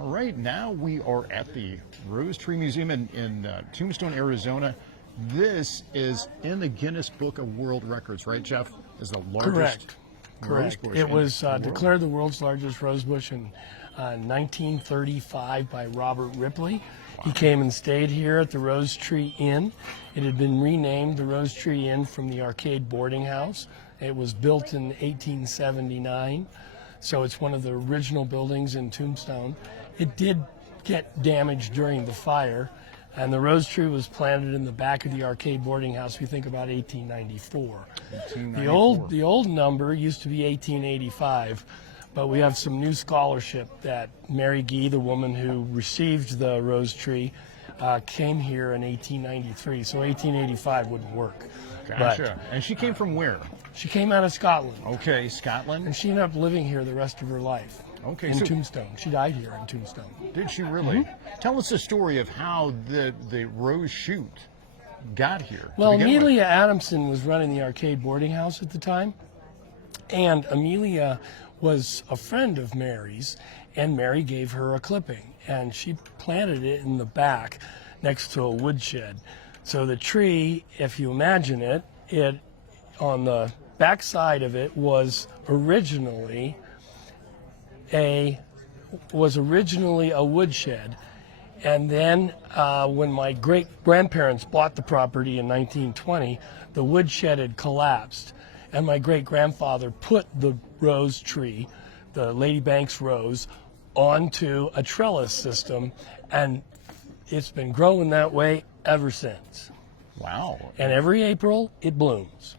All right, now we are at the Rose Tree Museum in Tombstone, Arizona. This is in the Guinness Book of World Records, right, Jeff? Is the largest rose bush. It was in the world. declared the world's largest rose bush in 1935 by Robert Ripley. Wow. He came and stayed here at the Rose Tree Inn. It had been renamed the Rose Tree Inn from the Arcade Boarding House. It was built in 1879, so it's one of the original buildings in Tombstone. It did get damaged during the fire, and the rose tree was planted in the back of the Arcade Boarding House. We think about 1894. The old number used to be 1885, but we have some new scholarship that Mary Gee, the woman who received the rose tree, came here in 1893, so 1885 wouldn't work. Gotcha. And she came from where? She came out of Scotland. Okay, Scotland. And she ended up living here the rest of her life. Okay, in Tombstone. She died here in Tombstone. Did she really? Tell us the story of how the rose shoot got here. Well, Amelia Adamson was running the Arcade Boarding House at the time, and Amelia was a friend of Mary's, and Mary gave her a clipping, and she planted it in the back next to a woodshed. So the tree, if you imagine it, on the back side of it was originally a woodshed, and then when my great-grandparents bought the property in 1920, the woodshed had collapsed, and my great-grandfather put the rose tree, the Lady Banks rose, onto a trellis system, and it's been growing that way ever since. Wow. And every April it blooms.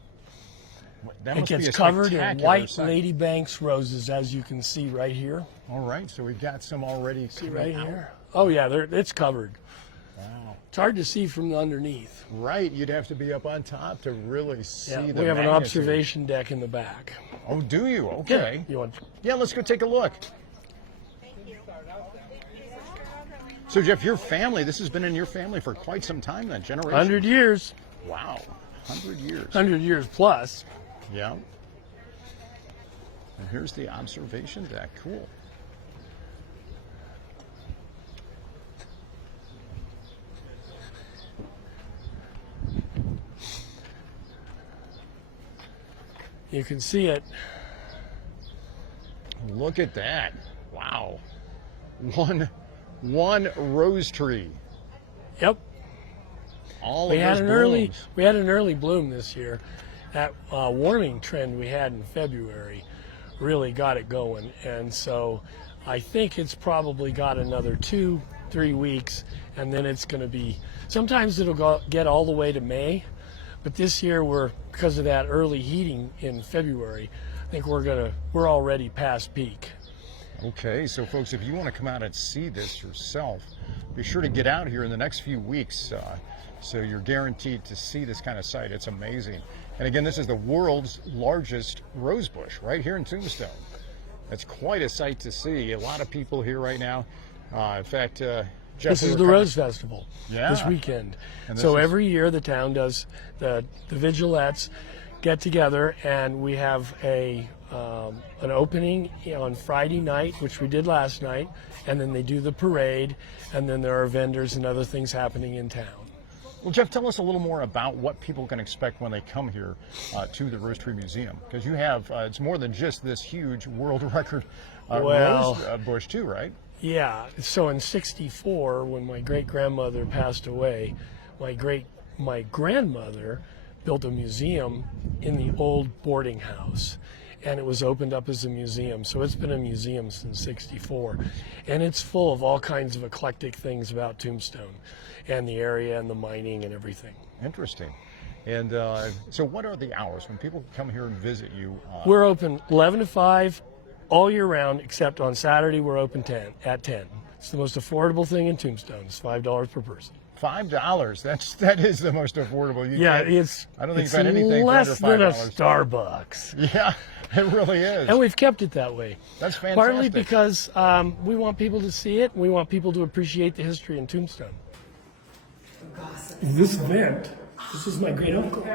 It gets covered in white Lady Banks roses, as you can see right here. All right, so we've got some already. See right here? Oh yeah, it's covered. Wow. It's hard to see from underneath. Right, you'd have to be up on top to really see the We have an magnitude. observation deck in the back. Oh, do you? Okay. Yeah, let's go take a look. So Jeff, your family, this has been in your family for quite some time then, generations. 100 years. Wow, 100 years. 100 years plus. Yeah. And here's the observation deck. Cool. You can see it. Look at that. Wow. One rose tree. Yep. We had an early bloom this year. That warming trend we had in February really got it going, and so I think it's probably got another 2-3 weeks, and then it's going to be. Sometimes it'll get all the way to May, but this year because of that early heating in February, I think we're already past peak. Okay, so folks, if you want to come out and see this yourself, be sure to get out here in the next few weeks. So you're guaranteed to see this kind of sight. It's amazing. And again, this is the world's largest rose bush right here in Tombstone. That's quite a sight to see. A lot of people here right now. In fact, Jeff, this is the Rose Festival this weekend. So every year the town does, the Vigilettes get together, and we have an opening on Friday night, which we did last night, and then they do the parade, and then there are vendors and other things happening in town. Well, Jeff, tell us a little more about what people can expect when they come here to the Rose Tree Museum, because you have, it's more than just this huge world record rose bush too, right? Yeah, so in '64, when my great-grandmother passed away, my grandmother built a museum in the old boarding house, and it was opened up as a museum. So it's been a museum since '64, and it's full of all kinds of eclectic things about Tombstone and the area and the mining and everything. Interesting. And so what are the hours when people come here and visit you? We're open 11 to 5 all year round, except on Saturday we're open at 10. It's the most affordable thing in Tombstone. It's $5 per person. $5. That is the most affordable. I don't think you've had anything less for under $5. than a Starbucks. Yeah, it really is. And we've kept it that way. That's fantastic. Partly because we want people to see it, and we want people to appreciate the history in Tombstone. This event, this is my great uncle.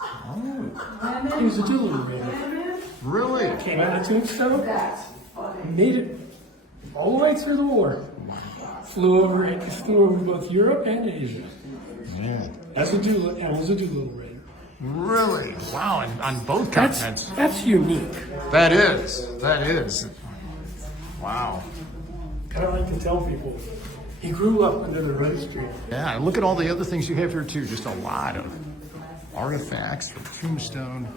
Oh. He was a doodle man. Really? Came out of Tombstone. That's funny. Made it all the way through the war. Flew over both Europe and Asia. Man. As a Doolittle raider. Really? Wow, and on both continents. That's unique. That is. Wow. Kind of like to tell people, he grew up under the Rose Tree. Yeah, and look at all the other things you have here too. Just a lot of artifacts from Tombstone.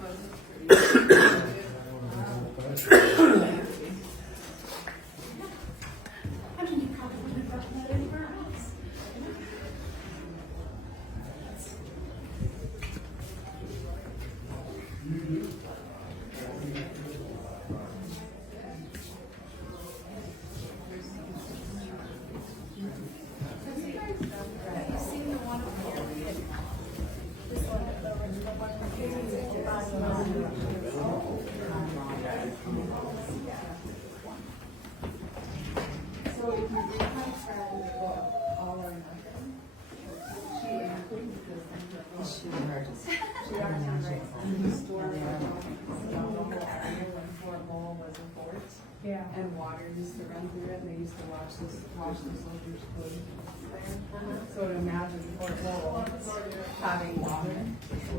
Yeah. And water used to run through it, and they used to wash the soldiers' clothes there. So to imagine Fort Lowell having water and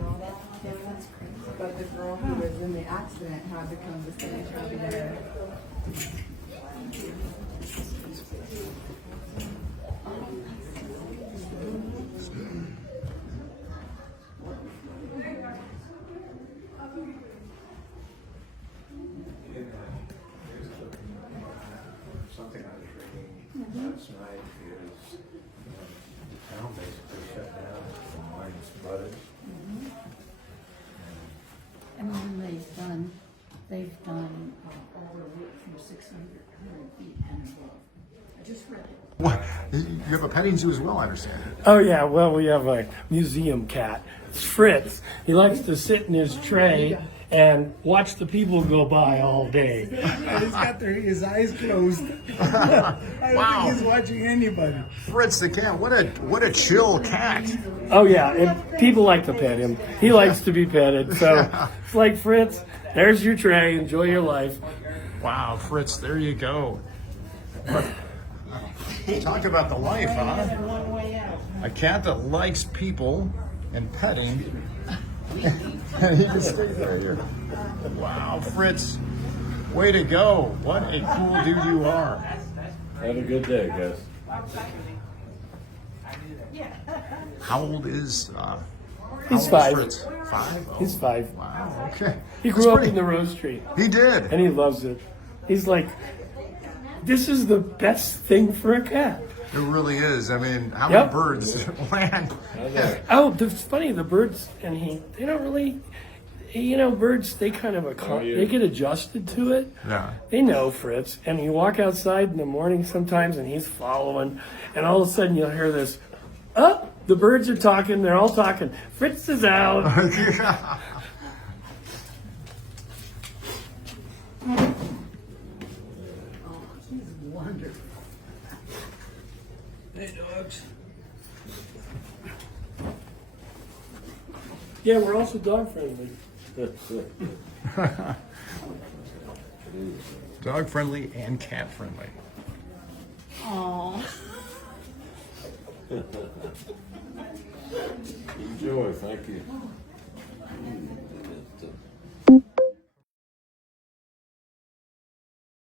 all that. Yeah, that's crazy. But the girl who was in the accident had to come to see each other there. Something I was reading last night is the town basically shut down, the mines flooded. And then they've done all their work from 600 feet and above. I just read it. What? You have a petting zoo as well, I understand. Oh yeah, well we have a museum cat. It's Fritz. He likes to sit in his tray and watch the people go by all day. He's got his eyes closed. I don't Wow. think he's watching anybody. Fritz the cat. What a chill cat. Oh yeah, and people like to pet him. He likes to be petted. So it's like, Fritz, there's your tray. Enjoy your life. Wow, Fritz, there you go. Talk about the life, huh? A cat that likes people and petting. And he can stay there. Here. Wow, Fritz, way to go. What a cool dude you are. Have a good day, guys. How old is He's how old 5. is Fritz? 5? Oh, He's 5. wow, okay. He That's grew up pretty- in the Rose Tree, He did. and he loves it. He's like, this is the best thing for a cat. It really is. I mean, how Yep. many birds land? Oh, it's funny. The birds and they don't really, birds. They kind of they get adjusted to it. Yeah. They know Fritz, and you walk outside in the morning sometimes, and he's following, and all of a sudden you'll hear this. Oh, the birds are talking. They're all talking. Fritz is out. Yeah. Hey, dogs. Yeah, we're also dog friendly. Dog friendly and cat friendly. Aww. Enjoy, thank you.